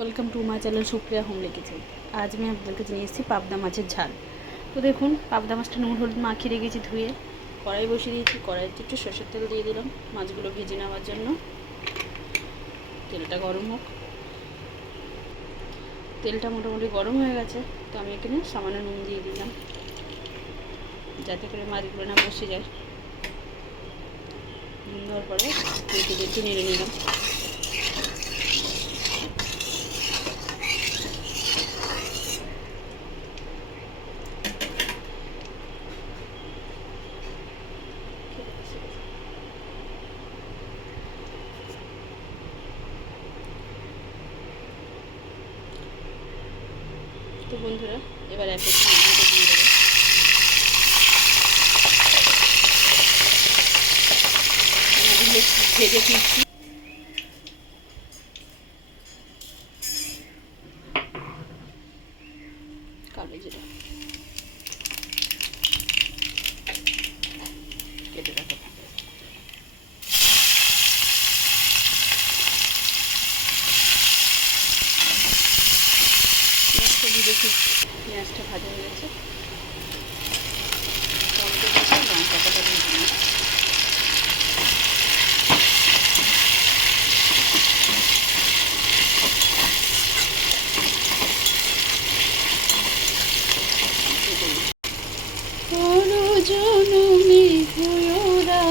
Welcome to my channel Supriya home kitchen. আজ আমি আপনাদের কাছে নিয়ে এসেছি পাবদা মাছের ঝাল। তো দেখুন, পাবদা মাছটা নুন হলুদ মাখিয়ে রেখেছি, ধুয়ে কড়াই বসিয়ে দিয়েছি। কড়াইতে একটু সরষের তেল দিয়ে দিলাম মাছগুলো ভেজে নেওয়ার জন্য। তেলটা গরম হোক। তেলটা মোটামুটি গরম হয়ে গেছে, তো আমি এখানে সামান্য নুন দিয়ে দিলাম, যাতে করে মাছগুলো না বসে যায়। নুন দেওয়ার পরে একটু নেড়ে নিলাম। তো বন্ধুরা, এবার এক একটু দিয়ে দেবো। ভেজে ফিরছি। কালো জিরা কেটে রাখো। পেঁয়াজটা ভেজে ফিরছি। পেঁয়াজটা ভাজা হয়ে গেছে। টমেটো দিয়ে লঙ্কা কাটা দিয়ে দিলাম। জনমে ভূয়রা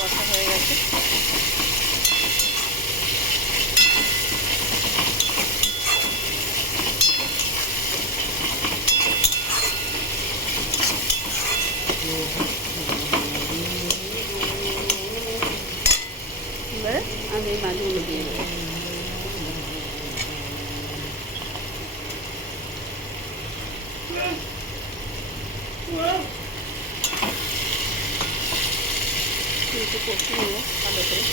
কথা হয়ে গেছে। এবারে আমি এই মাছগুলো দিয়ে দেবো। একটু কষিয়ে নেবো ভালো করে।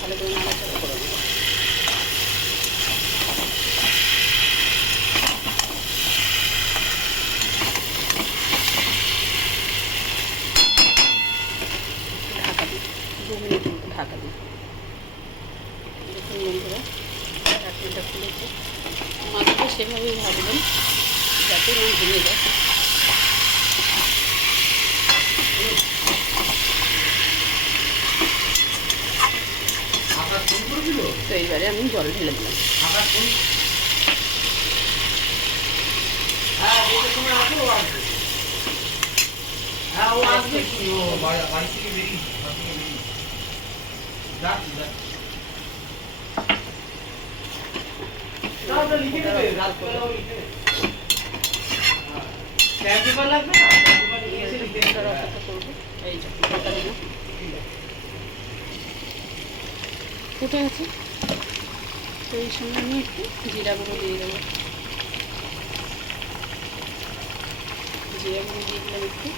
ভালো করে নাড়াচাড়া করে নেবো। ঢাকা দিই, 2 মিনিট মতো ঢাকা দিই। দেখুন বন্ধুরা, ঢাকনাটা খুলেছে। মাছটা সেভাবেই ভাজবেন যাতে না ভেঙে যায়। তো এইবারে আমি জল ঢেলে দিলাম। ফুটে গেছে, তো এই সময় আমি একটু জিরা গুঁড়ো দিয়ে দেবো। জিরা গুঁড়ো দিয়ে দিলাম একটু,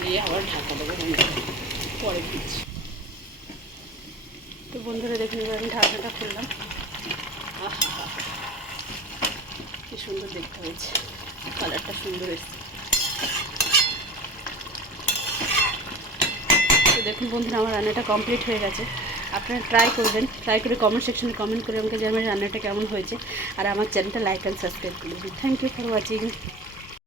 দিয়ে আবার ঢাকা দেবো। পরে দিচ্ছি। তো বন্ধুরা দেখুন, এবার আমি ঢাকাটা খুললাম। আহা, কি সুন্দর দেখতে হয়েছে, কালারটা সুন্দর এসছে। তো দেখুন বন্ধুরা, আমার রান্নাটা কমপ্লিট হয়ে গেছে। আপনারা ট্রাই করবেন, ট্রাই করে কমেন্ট সেকশনে কমেন্ট করে আমাকে জানাবেন রান্নাটা কেমন হয়েছে। আর আমার চ্যানেলটা লাইক অ্যান্ড সাবস্ক্রাইব করে দেবেন। Thank you for watching.